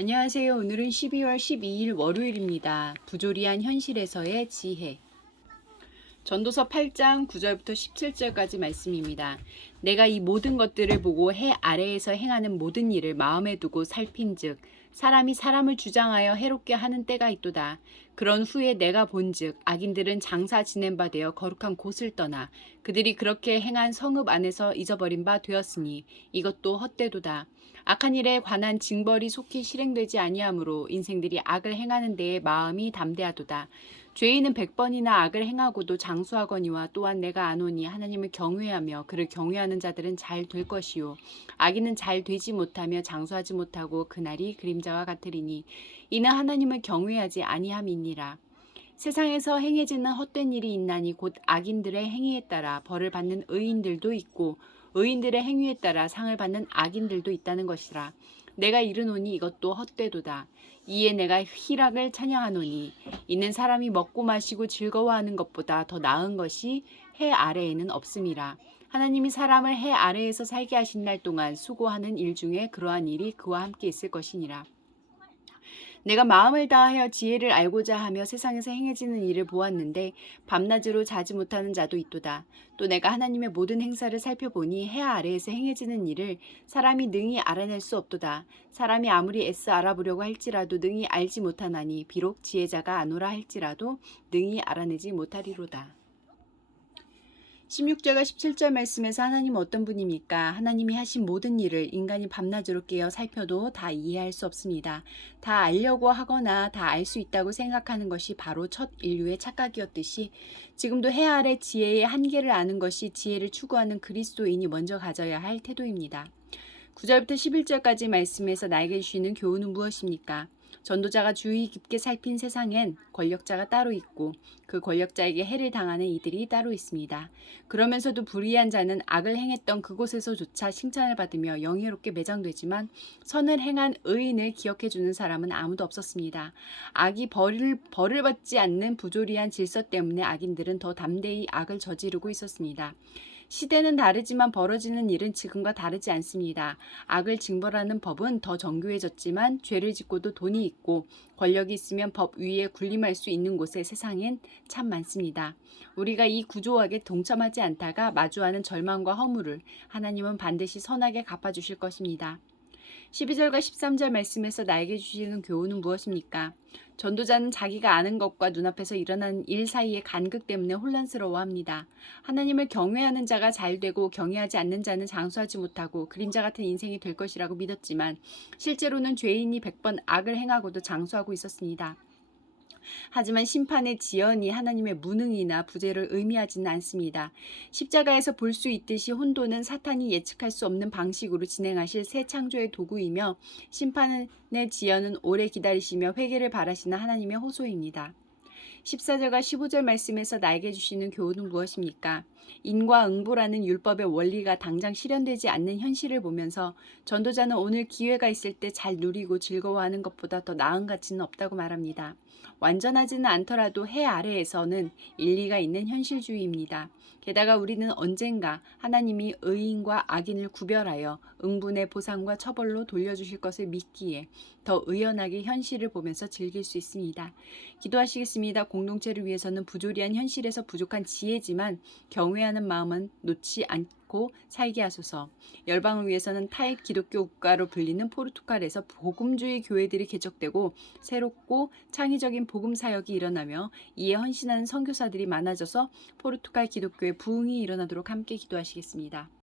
안녕하세요. 오늘은 12월 12일 월요일입니다. 부조리한 현실에서의 지혜. 전도서 8장 9절부터 17절까지 말씀입니다. 내가 이 모든 것들을 보고 해 아래에서 행하는 모든 일을 마음에 두고 살핀즉 사람이 사람을 주장하여 해롭게 하는 때가 있도다. 그런 후에 내가 본즉 악인들은 장사 지낸 바 되어 거룩한 곳을 떠나 그들이 그렇게 행한 성읍 안에서 잊어버린 바 되었으니 이것도 헛되도다. 악한 일에 관한 징벌이 속히 실행되지 아니하므로 인생들이 악을 행하는 데에 마음이 담대하도다. 죄인은 100번이나 악을 행하고도 장수하거니와 또한 내가 아노니 하나님을 경외하며 그를 경외하는 자들은 잘 될 것이요 악인은 잘 되지 못하며 장수하지 못하고 그날이 그림자와 같으리니 이는 하나님을 경외하지 아니함이니라. 세상에서 행해지는 헛된 일이 있나니 곧 악인들의 행위에 따라 벌을 받는 의인들도 있고 의인들의 행위에 따라 상을 받는 악인들도 있다는 것이라. 내가 이르노니 이것도 헛되도다. 이에 내가 희락을 찬양하노니 이는 사람이 먹고 마시고 즐거워하는 것보다 더 나은 것이 해 아래에는 없음이라. 하나님이 사람을 해 아래에서 살게 하신 날 동안 수고하는 일 중에 그러한 일이 그와 함께 있을 것이니라. 내가 마음을 다하여 지혜를 알고자 하며 세상에서 행해지는 일을 보았는데 밤낮으로 자지 못하는 자도 있도다. 또 내가 하나님의 모든 행사를 살펴보니 해 아래에서 행해지는 일을 사람이 능히 알아낼 수 없도다. 사람이 아무리 애써 알아보려고 할지라도 능히 알지 못하나니 비록 지혜자가 아노라 할지라도 능히 알아내지 못하리로다. 16절과 17절 말씀에서 하나님은 어떤 분입니까? 하나님이 하신 모든 일을 인간이 밤낮으로 깨어 살펴도 다 이해할 수 없습니다. 다 알려고 하거나 다 알 수 있다고 생각하는 것이 바로 첫 인류의 착각이었듯이 지금도 해 아래 지혜의 한계를 아는 것이 지혜를 추구하는 그리스도인이 먼저 가져야 할 태도입니다. 9절부터 11절까지 말씀에서 나에게 주시는 교훈은 무엇입니까? 전도자가 주의 깊게 살핀 세상엔 권력자가 따로 있고 그 권력자에게 해를 당하는 이들이 따로 있습니다. 그러면서도 불의한 자는 악을 행했던 그곳에서조차 칭찬을 받으며 영예롭게 매장되지만 선을 행한 의인을 기억해주는 사람은 아무도 없었습니다. 악이 벌을 받지 않는 부조리한 질서 때문에 악인들은 더 담대히 악을 저지르고 있었습니다. 시대는 다르지만 벌어지는 일은 지금과 다르지 않습니다. 악을 징벌하는 법은 더 정교해졌지만 죄를 짓고도 돈이 있고 권력이 있으면 법 위에 군림할 수 있는 곳에 세상엔 참 많습니다. 우리가 이 구조학에 동참하지 않다가 마주하는 절망과 허물을 하나님은 반드시 선하게 갚아주실 것입니다. 12절과 13절 말씀에서 나에게 주시는 교훈은 무엇입니까? 전도자는 자기가 아는 것과 눈앞에서 일어나는 일 사이의 간극 때문에 혼란스러워합니다. 하나님을 경외하는 자가 잘되고 경외하지 않는 자는 장수하지 못하고 그림자 같은 인생이 될 것이라고 믿었지만 실제로는 죄인이 100번 악을 행하고도 장수하고 있었습니다. 하지만 심판의 지연이 하나님의 무능이나 부재를 의미하지는 않습니다. 십자가에서 볼 수 있듯이 혼돈은 사탄이 예측할 수 없는 방식으로 진행하실 새 창조의 도구이며 심판의 지연은 오래 기다리시며 회개를 바라시는 하나님의 호소입니다. 14절과 15절 말씀에서 나에게 주시는 교훈은 무엇입니까? 인과응보라는 율법의 원리가 당장 실현되지 않는 현실을 보면서 전도자는 오늘 기회가 있을 때 잘 누리고 즐거워하는 것보다 더 나은 가치는 없다고 말합니다. 완전하지는 않더라도 해 아래에서는 일리가 있는 현실주의입니다. 게다가 우리는 언젠가 하나님이 의인과 악인을 구별하여 응분의 보상과 처벌로 돌려주실 것을 믿기에 더 의연하게 현실을 보면서 즐길 수 있습니다. 기도하시겠습니다. 공동체를 위해서는 부조리한 현실에서 부족한 지혜지만 경외하는 마음은 놓지 않고 살게 하소서. 열방을 위해서는 타입 기독교 국가로 불리는 포르투갈에서 복음주의 교회들이 개척되고 새롭고 창의적인 복음 사역이 일어나며 이에 헌신하는 선교사들이 많아져서 포르투갈 기독교의 부흥이 일어나도록 함께 기도하시겠습니다.